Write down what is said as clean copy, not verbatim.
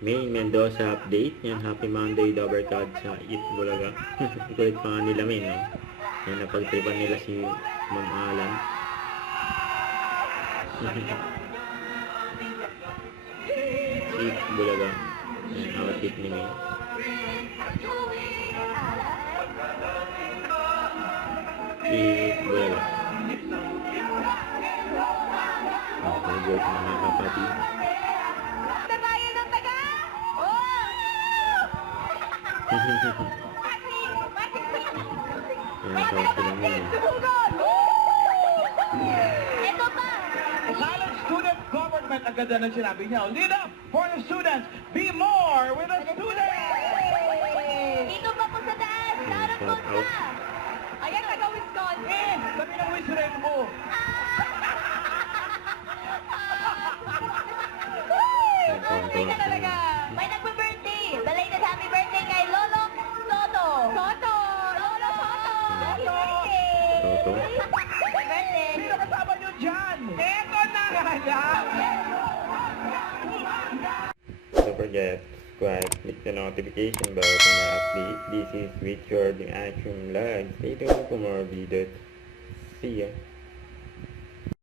May Mendoza update. Yan, happy Monday, Dobercad sa Eat Bulaga. Kulit pa nga nila, May, no? Yan, napagtripan nila si Ma'am Alan. Eat Bulaga. Yan, outfit ni May. Eat Bulaga. Okay, good mga kapatid. College student government ang ganda ng sinabi niya. Lead up for the students. Be more with the students. Dito pa po sa taas. Shoutout po sa. Ayan, taga Wisconsin. Sabi ng Wish Rainbow. Okay na talaga. May nagbe-birthday. The latest happy birthday kay Lolo Soto. Soto. Lolo Soto. Happy birthday. Soto. Happy birthday. Sino kasama niyo dyan? Eto na nga. Don't forget, subscribe, click the notification bell for more updates. This is Richard, the Action Vlog. Stay tuned for more videos. See ya.